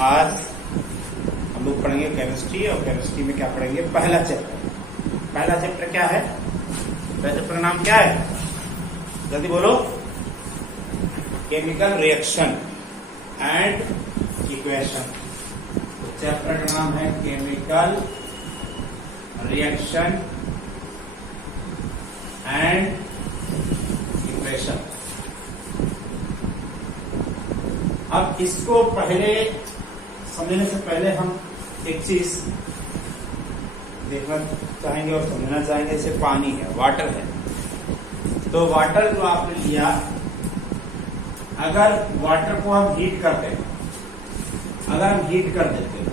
आज हम लोग पढ़ेंगे केमिस्ट्री, और केमिस्ट्री में क्या पढ़ेंगे? पहला चैप्टर। पहला चैप्टर क्या है? पहले चैप्टर का नाम क्या है? जल्दी बोलो। Chemical reaction and equation. तो चैप्टर का नाम है केमिकल रिएक्शन एंड इक्वेशन। अब इसको पहले समझने से पहले हम एक चीज देखना चाहेंगे और समझना चाहेंगे। जैसे पानी है, वाटर है, तो वाटर जो आपने लिया, अगर वाटर को हम हीट करते हैं, अगर हम हीट कर देते हैं,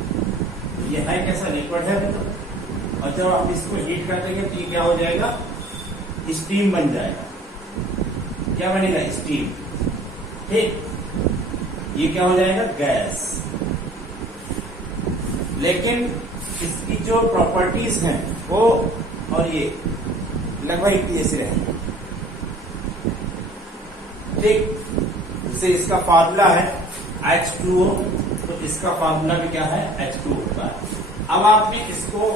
ये है कैसा? लिक्विड है, और जब आप इसको हीट कर देंगे तो ये क्या हो जाएगा? स्टीम बन जाएगा। क्या बनेगा? स्टीम। ठीक, ये क्या हो जाएगा? गैस। लेकिन इसकी जो प्रॉपर्टीज हैं वो और ये लगभग एक जैसे रहेंगे। ठीक, जैसे इसका फार्मूला है H2O, तो इसका फार्मूला भी क्या है? H2O होता है। अब आपने इसको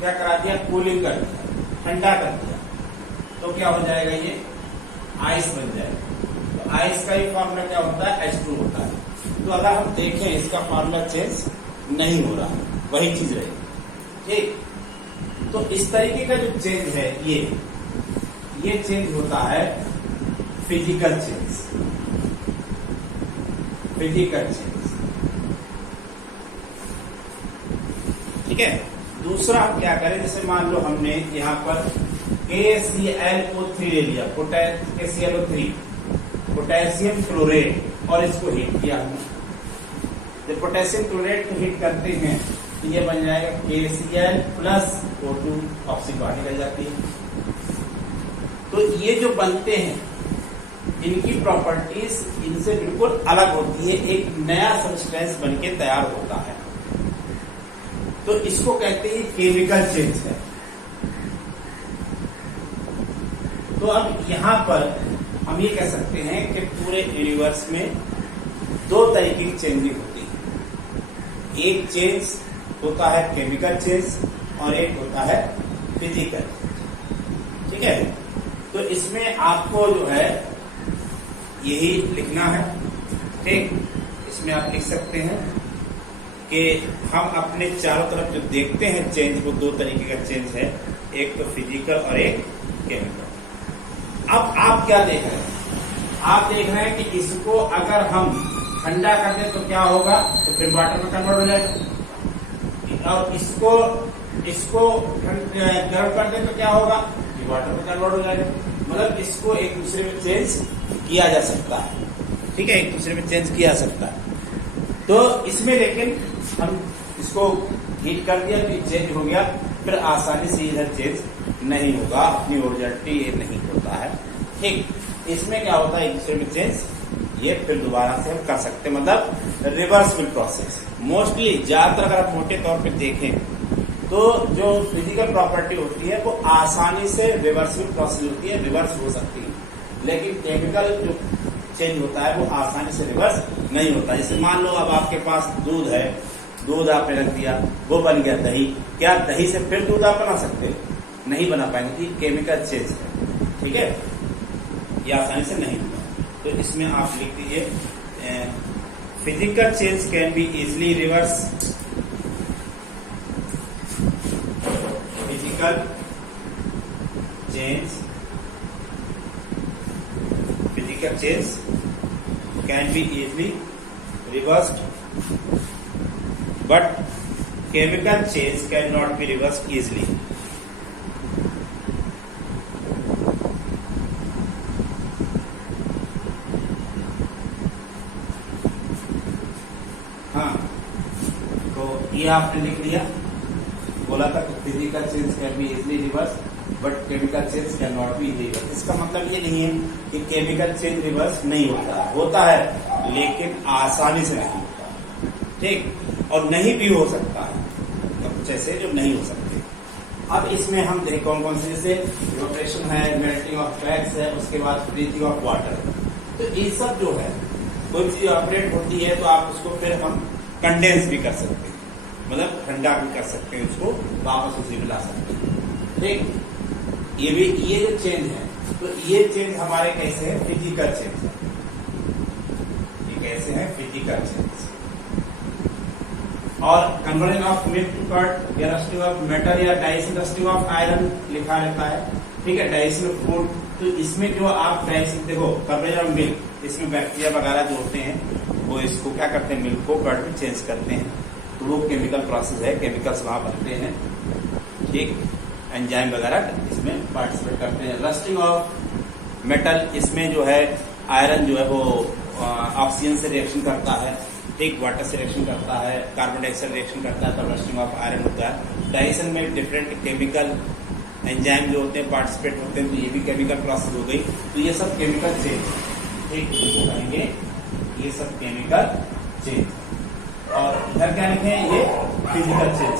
क्या करा दिया? कूलिंग कर दिया, ठंडा कर दिया, तो क्या हो जाएगा? ये आइस बन जाएगा। तो आइस का ही फार्मूला क्या होता है? H2 होता है। तो अगर हम देखें, इसका फार्मूला चेंज नहीं हो रहा, वही चीज रहेगी। ठीक, तो इस तरीके का जो चेंज है, ये चेंज होता है फिजिकल चेंज। फिजिकल चेंज, ठीक है। दूसरा हम क्या करें? जैसे मान लो हमने यहाँ पर KClO3 ले लिया, KClO3, पोटेशियम क्लोरेट, और इसको हीट किया हमने। जब पोटेशियम क्लोरेट को हीट करते हैं तो ये बन जाएगा KCl प्लस O2, ऑक्सीजन बाहर निकल जाती है। तो ये जो बनते हैं, इनकी प्रॉपर्टीज इनसे बिल्कुल अलग होती है, एक नया सब्सटेंस बनके तैयार होता है। तो इसको कहते हैं केमिकल चेंज है। तो अब यहां पर हम ये कह सकते हैं कि पूरे यूनिवर्स में दो तरीके की चेंजिंग होती है। एक चेंज होता है केमिकल चेंज और एक होता है फिजिकल। ठीक है, तो इसमें आपको जो है यही लिखना है। ठीक, इसमें आप लिख सकते हैं कि हम अपने चारों तरफ जो देखते हैं चेंज, वो दो तरीके का चेंज है, एक तो फिजिकल और एक केमिकल। अब आप क्या देख रहे हैं? आप देख रहे हैं कि इसको अगर हम ठंडा कर दें तो क्या होगा? तो फिर वाटर में कन्वर्ट हो जाएगा। और इसको गर्म कर दें तो क्या होगा? ये वाटर में कन्वर्ट हो जाएगा। मतलब इसको एक दूसरे में चेंज किया जा सकता है। ठीक है, एक दूसरे में चेंज किया जा सकता है। तो इसमें लेकिन हम इसको हीट कर दिया तो चेंज हो गया, फिर आसानी से इधर चेंज नहीं होगा, अपनी ओरिजिनलिटी ये नहीं होता है। ठीक, इसमें क्या होता है? एक दूसरे में चेंज, ये फिर दोबारा से हम कर सकते हैं, मतलब रिवर्सिबल प्रोसेस। मोस्टली ज्यादातर अगर आप मोटे तौर पे देखें तो जो फिजिकल प्रॉपर्टी होती है वो आसानी से रिवर्सिबल प्रोसेस होती है, रिवर्स हो सकती है। लेकिन केमिकल जो चेंज होता है वो आसानी से रिवर्स नहीं होता। जैसे मान लो अब आपके पास दूध है, दूध आपने रख दिया, वो बन गया दही। क्या दही से फिर दूध आप बना सकते हैं? नहीं बना पाएंगे, केमिकल चेंज है। ठीक है, ये आसानी से नहीं होगा। तो इसमें आप लिख दीजिए physical change can be easily reverse. Physical change can be easily reversed, but chemical change cannot be reversed easily. हाँ, तो ये आपने लिख लिया, बोला था कि physical change can be easily reverse but chemical change can not be reverse. इसका मतलब ये नहीं है कि केमिकल चेंज रिवर्स नहीं होता है, लेकिन आसानी से नहीं होता। ठीक, और नहीं भी हो सकता है, कुछ ऐसे जो नहीं हो सकते। अब इसमें हम देखें कौन कौन से, जैसे इवेपोरेशन है, मेल्टिंग ऑफ फैट्स है, उसके बाद फ्रीजिंग ऑफ वाटर। तो ये सब जो है, कोई चीज ऑपरेट होती है तो आप उसको फिर हम कंडेंस भी कर सकते हैं, मतलब ठंडा भी कर सकते हैं, उसको वापस उसी में ला सकते हैं। ठीक, ये जो चेंज है, तो ये चेंज हमारे कैसे है? फिजिकल चेंज है। ये कैसे है? Physical change. और conversion of milk to curd या रस्टिंग ऑफ मेटल या डाइसिंग रस्टिंग ऑफ आयरन लिखा रहता है। ठीक है, डाइसिंग ऑफ फूड, तो इसमें जो आप डाइसिंग देखो, कन्वर्जन ऑफ मिल्क, इसमें बैक्टीरिया वगैरह जो होते हैं वो इसको क्या करते हैं? मिल्क को कर्ड में चेंज करते हैं। तो वो केमिकल प्रोसेस है, केमिकल्स वहां बनते हैं। ठीक, एंजाइम वगैरह इसमें पार्टिसिपेट करते हैं। रस्टिंग ऑफ मेटल, इसमें जो है आयरन जो है वो ऑक्सीजन से रिएक्शन करता है, ठीक, वाटर से रिएक्शन करता है, कार्बन डाइऑक्साइड रिएक्शन करता है, तब रस्टिंग ऑफ आयरन होता है। डाइजेशन में डिफरेंट केमिकल एंजाइम जो होते हैं पार्टिसिपेट होते हैं, तो ये भी केमिकल प्रोसेस हो गई। तो ये सब केमिकल चेंज, ठीक, इसको कहेंगे ये सब केमिकल चेंज। और इधर क्या लिखे? ये फिजिकल चेंज।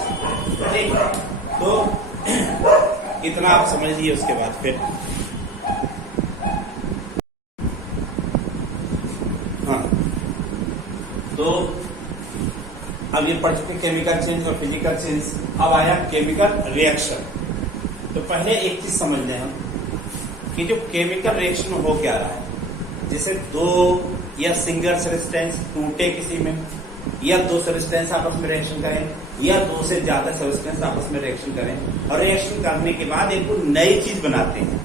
ठीक, तो इतना आप समझ लीजिए। उसके बाद फिर हाँ, तो अब ये पढ़ चुके केमिकल चेंज और फिजिकल चेंज। अब आया केमिकल रिएक्शन। तो पहले एक चीज समझ लें हम कि जो केमिकल रिएक्शन हो क्या रहा है, जैसे दो या सिंगल सब्सटेंस टूटे किसी में, या दो सब्सटेंस आपस में रिएक्शन करें, या दो से ज्यादा सब्सटेंस आपस में रिएक्शन करें, और रिएक्शन करने के बाद एक नई चीज बनाते हैं।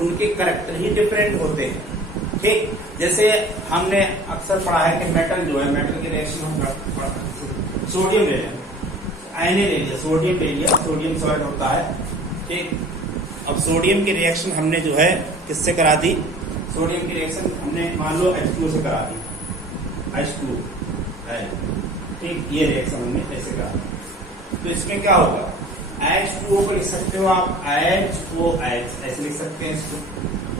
उनके कैरेक्टर ही डिफरेंट होते हैं। ठीक, जैसे हमने अक्सर पढ़ा है कि मेटल जो है, मेटल के रिएक्शन हम सोडियम ले लें, आयन ले लिया, सोडियम ले लिया, सोडियम सॉल्ट होता है। ठीक, अब सोडियम की रिएक्शन हमने जो है किससे करा दी? सोडियम की रिएक्शन हमने मान लो H2O से करा दी, H2O है। ठीक, ये रिएक्शन हमने ऐसे करा दी। तो इसमें क्या होगा? H2O को लिख सकते हो आप HOH, ऐसे लिख सकते हैं इसको।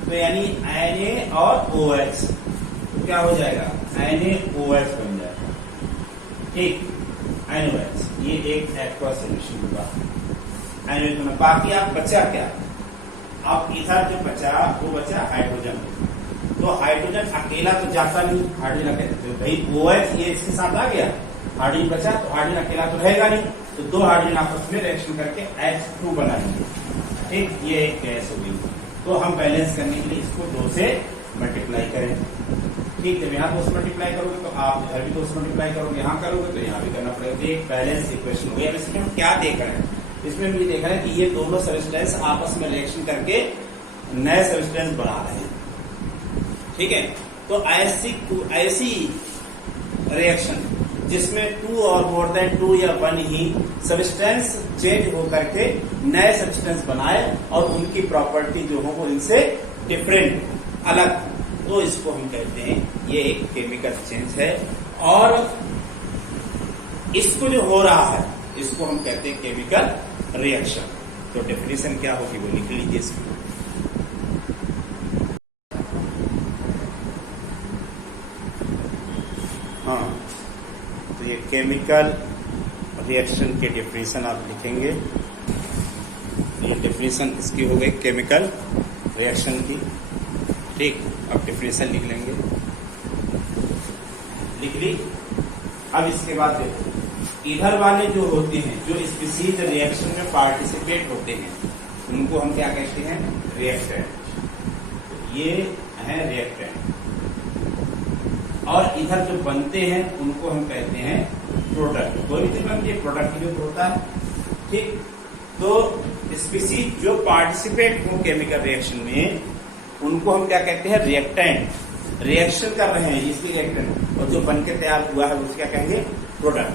तो यानी Na और OH, तो क्या हो जाएगा? NaOH बन जाएगा। ठीक, NaOH, ये एक एक्वा सोल्यूशन होगा। NaOH, बाकी आप बचा क्या? अब इधर जो बचा वो बचा हाइड्रोजन। तो हाइड्रोजन अकेला तो जाता नहीं, हाइड्रोजन कहते भाई OH ये इसके साथ आ गया, हाइड्रोजन बचा, तो हाइड्रोजन अकेला तो रहेगा नहीं, तो दो हाइड्रोजन आपस में रिएक्शन करके H2 बनाएंगे। ठीक, ये एक गैस हो गई। तो हम बैलेंस करने के लिए इसको 2 से मल्टीप्लाई करें। ठीक, जब यहाँ 2 से मल्टीप्लाई करोगे तो आप इधर भी 2 से मल्टीप्लाई करोगे, यहाँ करोगे तो यहाँ भी करना पड़ेगा। तो एक बैलेंस इक्वेशन हो गया। अब इसमें हम क्या देख रहे हैं? इसमें हम ये देख रहे हैं कि ये दोनों सब्सटेंस आपस में रिएक्शन करके नए सब्सटेंस बना रहे हैं। ठीक है, तो ऐसी रिएक्शन जिसमें 2 और मोर देन 2 या 1 ही सब्सटेंस चेंज होकर के नए सब्सटेंस बनाए और उनकी प्रॉपर्टी जो हो वो इनसे डिफरेंट, अलग, तो इसको हम कहते हैं ये एक केमिकल चेंज है। और इसको जो हो रहा है इसको हम कहते हैं केमिकल रिएक्शन। तो डेफिनेशन क्या होगी वो लिख लीजिए इसको। हाँ, तो ये केमिकल रिएक्शन के डेफिनेशन आप लिखेंगे। ये डेफिनेशन इसकी हो गई केमिकल रिएक्शन की। ठीक, अब डेफिनेशन लिख लेंगे, लिख ली। अब इसके बाद देखो, इधर वाले जो होते हैं, जो स्पीसीज रिएक्शन में पार्टिसिपेट होते हैं, उनको हम क्या कहते हैं? रिएक्टेंट। ये है रिएक्टेंट। और इधर जो बनते हैं उनको हम कहते हैं प्रोडक्ट। कोई भी बनती है प्रोडक्ट यूज होता है। ठीक, तो स्पीसीज जो पार्टिसिपेट हो केमिकल रिएक्शन में उनको हम क्या कहते हैं? रिएक्टेंट। रिएक्शन कर रहे हैं इसलिए रिएक्टेंट, और जो बनके तैयार हुआ है उसको क्या कहेंगे? प्रोडक्ट।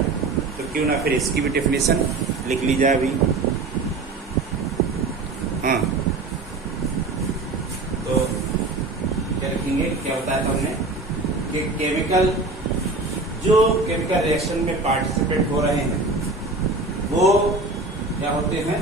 तो क्यों ना फिर इसकी भी डेफिनेशन लिख ली जाए अभी। हाँ, तो क्या लिखेंगे? क्या बताया था हमने कि केमिकल जो केमिकल रिएक्शन में पार्टिसिपेट हो रहे हैं वो क्या होते हैं?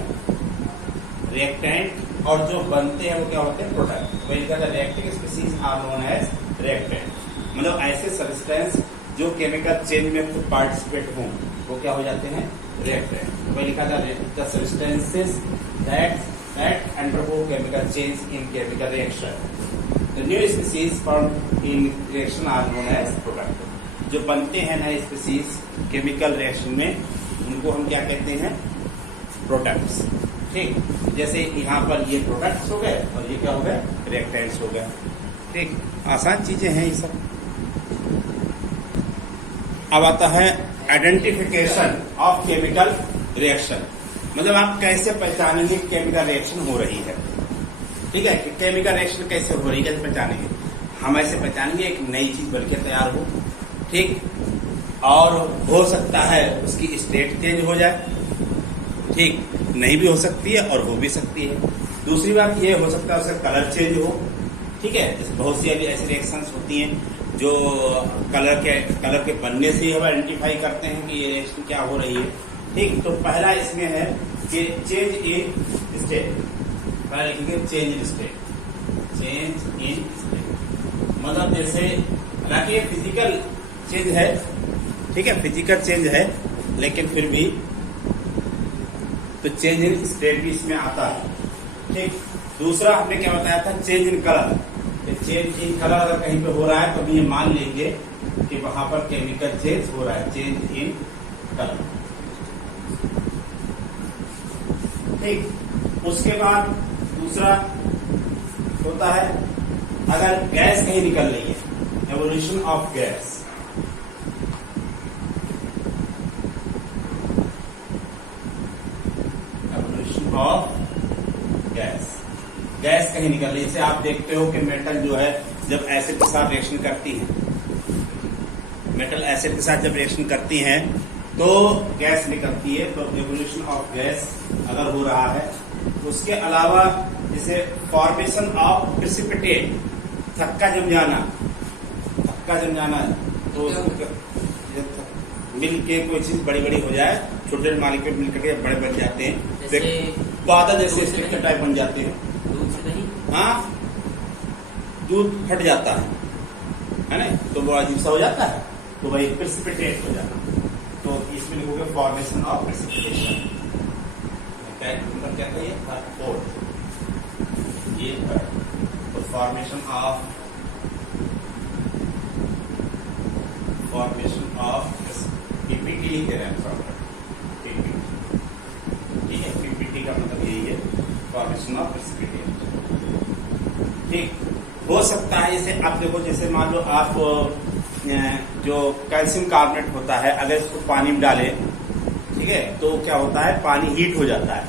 रिएक्टेंट। और जो बनते हैं वो क्या होते हैं? प्रोडक्ट। वही लिखा था, reacting species are known as reactant. मतलब ऐसे सब्सटेंस जो केमिकल चेंज में खुद पार्टिसिपेट हों वो क्या हो जाते हैं? रिएक्टेंट। वही लिखा था, the substances that undergo chemical change in chemical reaction, the new species form in reaction are known as product. जो बनते हैं नए स्पीसीज केमिकल रिएक्शन में, उनको हम क्या कहते हैं? प्रोडक्ट्स। ठीक, जैसे यहाँ पर ये प्रोडक्ट्स हो गए और ये क्या हो गए? रिएक्टेंट्स हो गए। ठीक, आसान चीजें हैं ये सब। अब आता है आइडेंटिफिकेशन ऑफ केमिकल रिएक्शन, मतलब आप कैसे पहचानेंगे केमिकल रिएक्शन हो रही है। ठीक है, कि केमिकल रिएक्शन कैसे हो रही है, कैसे पहचानेंगे? हम ऐसे पहचानेंगे एक नई चीज बनकर तैयार हो। ठीक, और हो सकता है उसकी स्टेट चेंज हो जाए। ठीक, नहीं भी हो सकती है और हो भी सकती है। दूसरी बात ये हो सकता है उसका कलर चेंज हो। ठीक है, बहुत सी अभी ऐसी रिएक्शंस होती हैं जो कलर के बनने से ही हम आइडेंटिफाई करते हैं कि ये रिएक्शन क्या हो रही है। ठीक, तो पहला इसमें है कि चेंज इन स्टेट। पहला लिखेंगे change in state. Change in state मतलब जैसे, हालांकि ये फिजिकल चेंज है। ठीक है, फिजिकल चेंज है, लेकिन फिर भी तो चेंज इन स्टेट भी इसमें आता है। ठीक, दूसरा हमने क्या बताया था? Change in colour. Change in colour अगर कहीं पे हो रहा है तो हम ये मान लेंगे कि वहां पर केमिकल चेंज हो रहा है। Change in colour. ठीक, उसके बाद दूसरा होता है अगर गैस कहीं निकल रही है, evolution of gas. Evolution of gas, gas कहीं निकल रही है। जैसे आप देखते हो कि मेटल जो है जब एसिड के साथ रिएक्शन करती है, मेटल एसिड के साथ जब रिएक्शन करती हैं तो गैस निकलती है। तो एवोल्यूशन ऑफ गैस अगर हो रहा है। उसके अलावा जैसे फॉर्मेशन ऑफ प्रेसिपिटेट, थक्का जम जाना। थक्का जम जाना तो मिल के कोई चीज बड़ी बड़ी हो जाए, छोटे छोटे मॉलिक्यूल मिल करके बड़े बन जाते हैं, बादल जैसे स्ट्रक्चर टाइप बन जाते हैं। हाँ, दूध फट जाता है ना, तो वो अजीब सा हो जाता है, तो वही प्रेसिपिटेट हो जाता है। तो इसमें लिखोगे फॉर्मेशन ऑफ प्रेसिपिटेशन। मतलब क्या है? ये तो फॉर्मेशन ऑफ पीपीटी लिख दे रहे हैं। ठीक है, पीपीटी का मतलब यही है, फॉर्मेशन ऑफ प्रेसिपिटेट। ठीक, हो सकता है जैसे आप देखो, जैसे मान लो आप जो कैल्शियम कार्बोनेट होता है, अगर इसको पानी में डाले, ठीक है, तो क्या होता है? पानी हीट हो जाता है,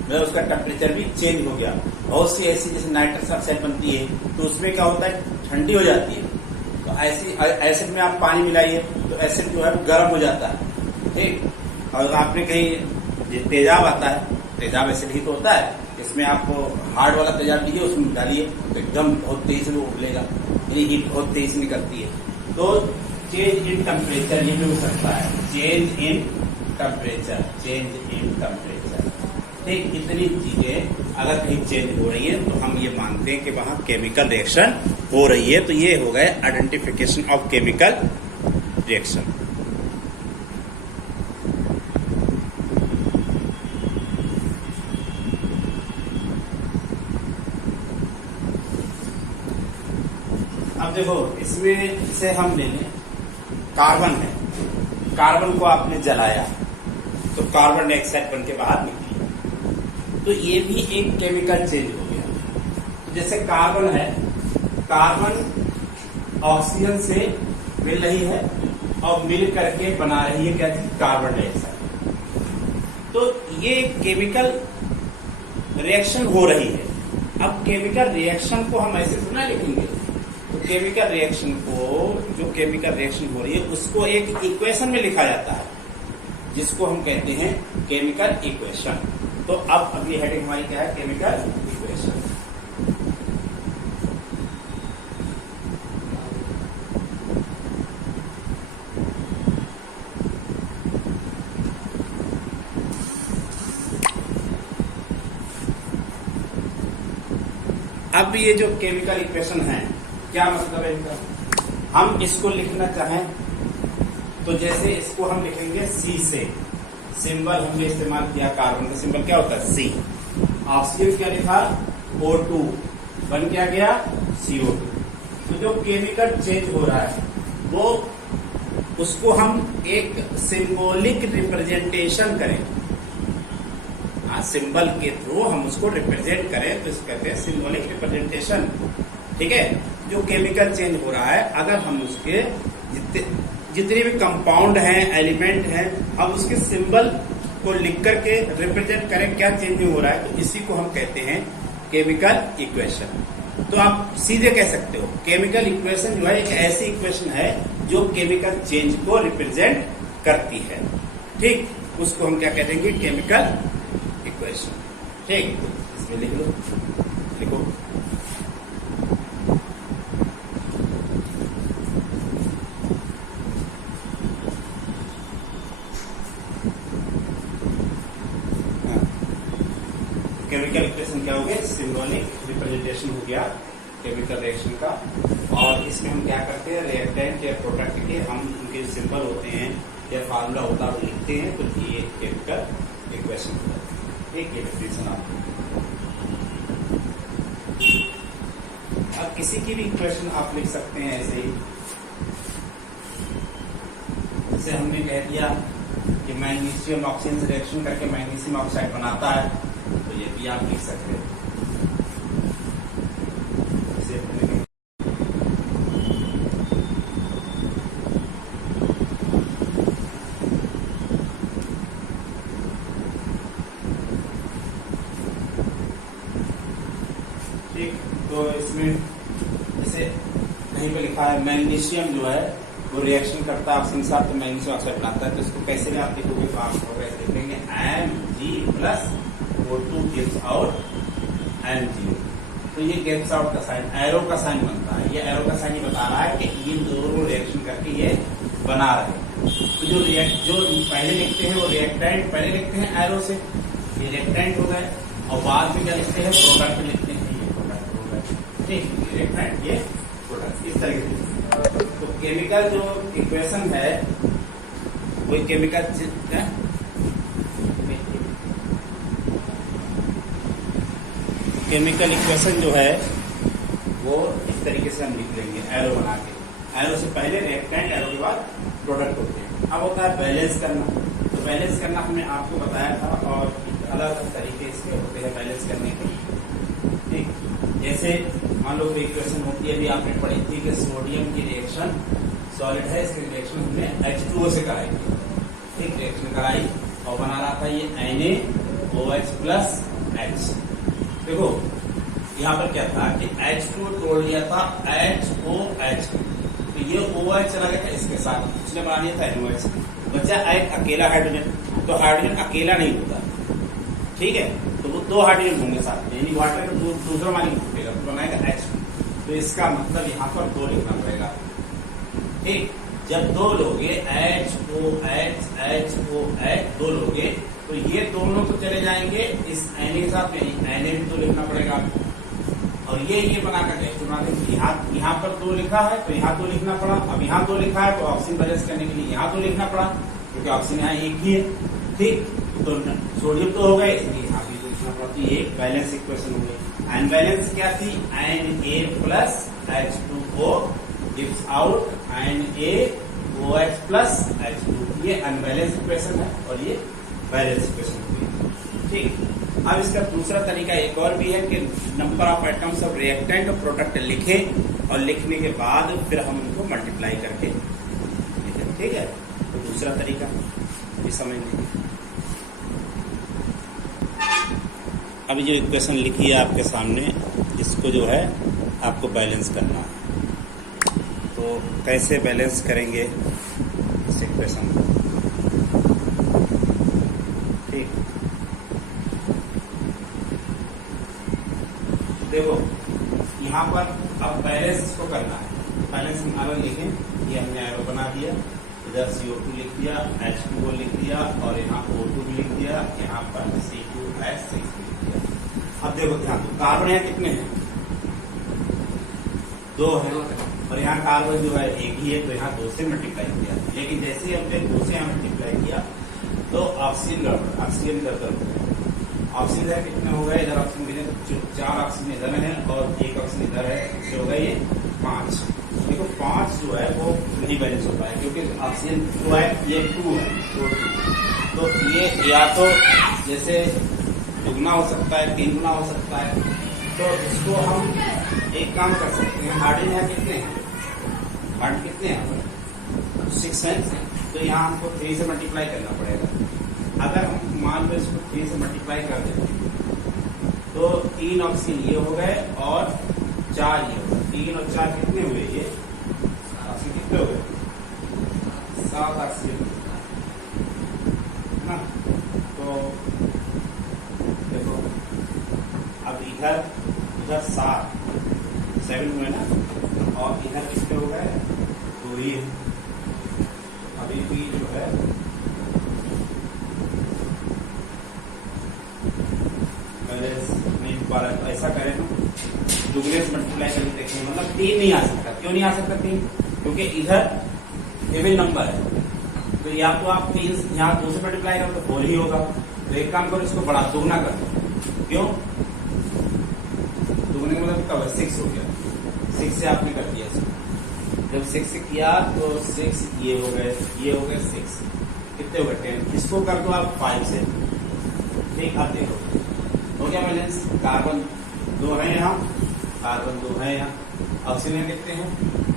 मतलब उसका टेम्परेचर भी चेंज हो गया। बहुत सी ऐसी जैसे नाइट्रस ऑक्साइड बनती है, तो उसमें क्या होता है? ठंडी हो जाती है। तो ऐसी एसिड में आप पानी मिलाइए तो एसिड जो है गर्म हो जाता है। ठीक, और आपने कहीं तेजाब आता है, तेजाब एसिड ही तो होता है, इसमें आपको हार्ड वाला तेजाब लीजिए, उसमें डालिए तो एकदम बहुत तेजी से वो उबलेगा, यानी हीट बहुत तेजी से निकलती है। तो चेंज इन टेम्परेचर ये भी हो सकता है। Change in temperature, change in temperature. ठीक, इतनी चीजें अगर कहीं चेंज हो रही है तो हम ये मानते हैं कि वहां केमिकल रिएक्शन हो रही है। तो ये हो गए आइडेंटिफिकेशन ऑफ केमिकल रिएक्शन। अब देखो, इसमें से हम ले लें कार्बन है, कार्बन को आपने जलाया तो कार्बन डाइऑक्साइड बन के बाहर निकली, तो ये भी एक केमिकल चेंज हो गया। जैसे कार्बन है, कार्बन ऑक्सीजन से मिल रही है और मिल करके बना रही है क्या चीज? Carbon dioxide. तो ये केमिकल रिएक्शन हो रही है। अब केमिकल रिएक्शन को हम ऐसे सुना लिखेंगे, तो केमिकल रिएक्शन को, जो केमिकल रिएक्शन हो रही है उसको एक इक्वेशन में लिखा जाता है, जिसको हम कहते हैं केमिकल इक्वेशन। तो अब अगली हेडिंग हमारी क्या है? Chemical equation. अब ये जो केमिकल इक्वेशन है, क्या मतलब है इनका? हम इसको लिखना चाहें तो जैसे इसको हम लिखेंगे सी से, सिंबल हमने इस्तेमाल किया, कार्बन का सिंबल क्या होता है? सी। ऑक्सीजन क्या लिखा? O2, बन क्या गया? CO2। तो जो केमिकल चेंज हो रहा है वो उसको हम एक सिंबॉलिक रिप्रेजेंटेशन करें, सिंबल के थ्रू हम उसको रिप्रेजेंट करें तो इसको कहते हैं सिंबॉलिक रिप्रेजेंटेशन। ठीक है, जो केमिकल चेंज हो रहा है, अगर हम उसके जितने भी कंपाउंड हैं, एलिमेंट हैं, हम उसके सिंबल को लिख करके रिप्रेजेंट करें क्या चेंजिंग हो रहा है, तो इसी को हम कहते हैं केमिकल इक्वेशन। तो आप सीधे कह सकते हो केमिकल इक्वेशन जो है एक ऐसी इक्वेशन है जो केमिकल चेंज को रिप्रेजेंट करती है। ठीक, उसको हम क्या कह देंगे, केमिकल इक्वेशन। ठीक, इसमें लिख लो, लिखो। केमिकल इक्वेशन क्या हो गया, सिंबॉलिक रिप्रेजेंटेशन हो गया केमिकल रिएक्शन का। और इसमें हम क्या करते हैं, रिएक्टेंट या प्रोडक्ट के हम उनके सिंबल होते हैं या फार्मूला होता है वो लिखते हैं, तो ये केमिकल इक्वेशन होता है। एक डेफिनेशन आपको, अब किसी की भी इक्वेशन आप लिख सकते हैं ऐसे ही। जैसे हमने कह दिया कि मैग्नीशियम ऑक्सीजन से रिएक्शन करके मैग्नीशियम ऑक्साइड बनाता है, तो ये भी आप लिख सकते हैं। ठीक, तो इसमें जैसे कहीं पे लिखा है मैग्नीशियम जो है वो रिएक्शन करता है ऑक्सीजन के साथ, तो मैग्नीशियम ऑक्साइड बनाता है, तो इसको कैसे भी आप लिखोगे तो आप कैसे लिखेंगे, Mg+O2 गिव्स आउट MgO। तो ये गिव्स आउट का साइन, एरो का साइन बनता है। ये एरो का साइन ये बता रहा है कि इन दोनों रिएक्शन करके ये बना रहे हैं। तो जो पहले लिखते हैं वो रिएक्टेंट पहले लिखते हैं एरो से, ये रिएक्टेंट हो गए, और बाद में क्या लिखते हैं, प्रोडक्ट लिखते हैं, ये प्रोडक्ट हो गए। ठीक, ये रिएक्टेंट ये प्रोडक्ट, इस तरीके से। तो केमिकल जो इक्वेशन है वो केमिकल केमिकल इक्वेशन जो है वो इस तरीके से हम लिख लेंगे, एरो बना के। एरो से पहले रिएक्टेंट, एरो के बाद प्रोडक्ट होते हैं। अब होता है बैलेंस करना। तो बैलेंस करना हमने आपको बताया था, और अलग अलग तरीके इसके होते हैं बैलेंस करने के। ठीक, जैसे मान लो कोई इक्वेशन होती है, अभी आपने पढ़ी थी कि सोडियम की रिएक्शन सॉलिड है, इसकी रिएक्शन हमने H2O से कराई थी। ठीक, रिएक्शन कराई और बना रहा था ये NaOH+H। देखो यहाँ पर क्या था कि H2O तोड़ लिया था HOH, तो ये OH चला गया था इसके साथ, उसने बना लिया था NOH, बचा एक अकेला हाइड्रोजन। तो हाइड्रोजन अकेला नहीं होता, ठीक है, तो वो दो हाइड्रोजन होंगे साथ में, यानी वाटर का दूसरा मालिक फूटेगा तो बनाएगा H2। तो इसका मतलब यहाँ पर दो लिखना पड़ेगा। ठीक, जब दो लोगे HOH दो लोगे तो ये दोनों तो चले जाएंगे इस Na के साथ में, Na भी तो लिखना पड़ेगा। और ये बना करके यहाँ पर दो लिखा है तो यहाँ दो लिखना पड़ा, अब यहाँ दो लिखा है तो ऑक्सीजन बैलेंस करने के लिए यहाँ दो लिखना पड़ा, क्योंकि ऑक्सीजन यहाँ एक ही है। ठीक, तो सोडियम तो हो गए, इसलिए यहाँ भी तो लिखना पड़ा। तो ये अनबैलेंस इक्वेशन हो गई। अनबैलेंस क्या थी, Na+H2O गिव्स आउट NaOH+H2। ये अनबैलेंस इक्वेशन है और ये बैलेंस इक्वेशन होगी। ठीक, अब इसका दूसरा तरीका एक और भी है कि number of atoms of reactant और प्रोडक्ट लिखें, और लिखने के बाद फिर हम उनको मल्टीप्लाई करके लिखें। ठीक है, तो दूसरा तरीका भी समझ लीजिए। अभी जो इक्वेशन लिखी है आपके सामने, इसको जो है आपको बैलेंस करना है। तो कैसे बैलेंस करेंगे इस इक्वेशन को, ठीक, देखो यहाँ पर अब बैलेंस इसको करना है। बैलेंस हम अलग लिखें, ये हमने एरो बना दिया, इधर CO2 लिख दिया, H2O लिख दिया, और यहाँ O2 भी लिख दिया, यहाँ पर C2H6 लिख दिया। अब देखो ध्यान दो, कार्बन यहाँ कितने हैं, दो है, और यहाँ कार्बन जो है एक ही है, तो यहाँ दो से मल्टीप्लाई किया। लेकिन जैसे हमने दो से यहाँ मल्टीप्लाई किया तो ऑक्सीजन ऑक्सीजन कितने हो गए, इधर ऑक्सीजन चार ऑक्सीजन इधर है और एक ऑक्सीजन इधर है, जो हो गए ये 5। देखो 5 जो है वो नहीं बैलेंस हो पाएगा, क्योंकि ऑक्सीजन 2 है, ये 2 है, तो ये या तो जैसे दुगना हो सकता है, 3 गुना हो सकता है। तो इसको हम एक काम कर सकते हैं, हार्डन यहाँ कितने हैं, हार्ड कितने हैं 6 है, तो यहाँ हमको 3 से मल्टीप्लाई करना पड़ेगा। अगर हम मान लो इसको 3 से मल्टीप्लाई कर देते तो 3 ऑक्सीजन ये हो गए और 4 ये हो गए। 3 और 4 कितने हुए, ये ऑक्सीजन कितने हो गए, 7 ऑक्सीजन है ना। तो देखो अब इधर 7 हुए ना, और इधर कितने हो गए, 2 ही। अभी भी जो है नहीं पा रहा, तो ऐसा करें ना, दुगने से मल्टीप्लाई करके देखें, मतलब 3 नहीं आ सकता। क्यों नहीं आ सकता 3, क्योंकि इधर इवन नंबर है, तो या तो आप 3 यहाँ 2 से मल्टीप्लाई करो तो 4 ही होगा। तो एक काम करो, इसको बड़ा दुगना कर दो। क्यों दुगने का मतलब कब 6 हो गया, 6 से आपने कर दिया इसको। जब 6 से किया तो 6 ये हो गए, ये हो गए 6, कितने हो गए 10। इसको कर दो आप 5 से, ठीक। अब देखो हो गया बैलेंस। कार्बन 2 है यहाँ, कार्बन 2 है यहाँ, ऑक्सीजन कितने हैं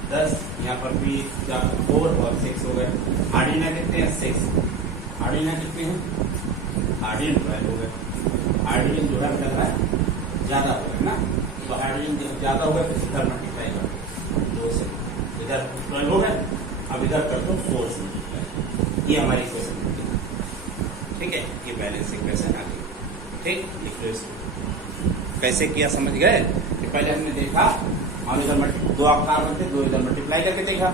10, यहाँ पर भी 4 और 6 हो गए। हाइड्रोजन कितने हैं 6, हाइड्रोजन कितने हैं, हाइड्रोजन 12 हो गए। हाइड्रोजन जो है बदल रहा है, ज्यादा हो गया ना, तो हाइड्रोजन जब ज्यादा हो गया तो इधर मल्टीप्लाई कर 2 से, इधर 12 हो गए। अब इधर कर दो 4 से मल्टीप्लाई, ये हमारी इक्वेशन, ठीक है। ये बैलेंस इक्वेशन आ गई, ठीक। कैसे किया समझ गए कि पहले हमने देखा, हम इधर 2 कार्बन थे, 2 इधर मल्टीप्लाई करके देखा,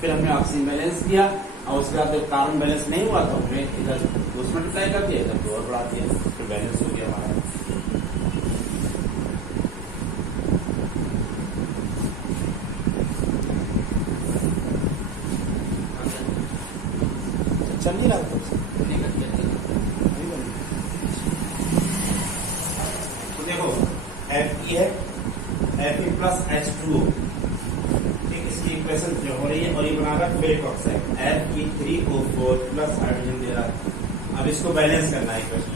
फिर हमने ऑक्सीजन बैलेंस किया, और उसके बाद जब कार्बन बैलेंस नहीं हुआ तो हमने इधर 2 से मल्टीप्लाई कर दिया, इधर 2 और बढ़ा दिया, फिर बैलेंस हो गया हमारा। चल नहीं रहा तो देखो Fe है, Fe प्लस H2O, ठीक। इसकी इक्वेशन जो हो रही है, और ये बना रहा है ferric oxide Fe3O4 plus hydrogen दे रहा है। अब इसको बैलेंस करना है इक्वेशन,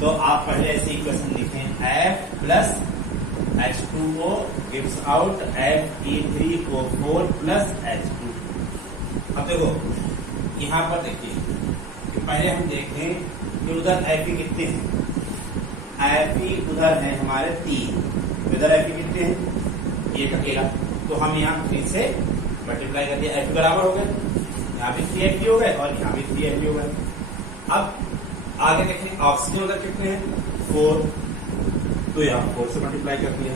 तो आप पहले ऐसी इक्वेशन लिखें, F plus H2O gives out Fe3O4 plus H2। अब देखो यहाँ पर देखिए कि पहले हम देखें कि उधर Fe कितने हैं, Fe उधर है हमारे 3, इधर Fe कितने हैं, एक अकेला, तो हम यहाँ 3 से मल्टीप्लाई कर दिया, Fe बराबर हो गए, यहाँ भी 3 Fe हो गए और यहाँ भी 3 Fe हो गए। अब आगे देखें ऑक्सीजन उधर कितने हैं 4, तो यहाँ 4 से मल्टीप्लाई कर दिया,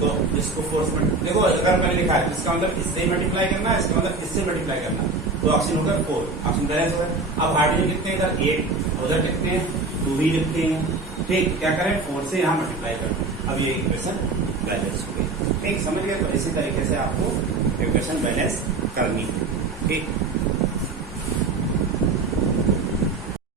तो इसको 4 से देखो अगर मैंने लिखा है इसका मतलब इससे मल्टीप्लाई करना है, इसका मतलब इससे मल्टीप्लाई करना है, तो ऑक्सीजन होगा 4, ऑक्सीजन बैलेंस होगा। अब हाइड्रोजन कितने हैं इधर 8, उधर कितने हैं 2 ही लिखते हैं, ठीक। क्या करें 4 से यहाँ मल्टीप्लाई करें, अब ये इक्वेशन बैलेंस हो गई, ठीक। समझ गए। तो इसी तरीके से आपको इक्वेशन बैलेंस करनी है, ठीक।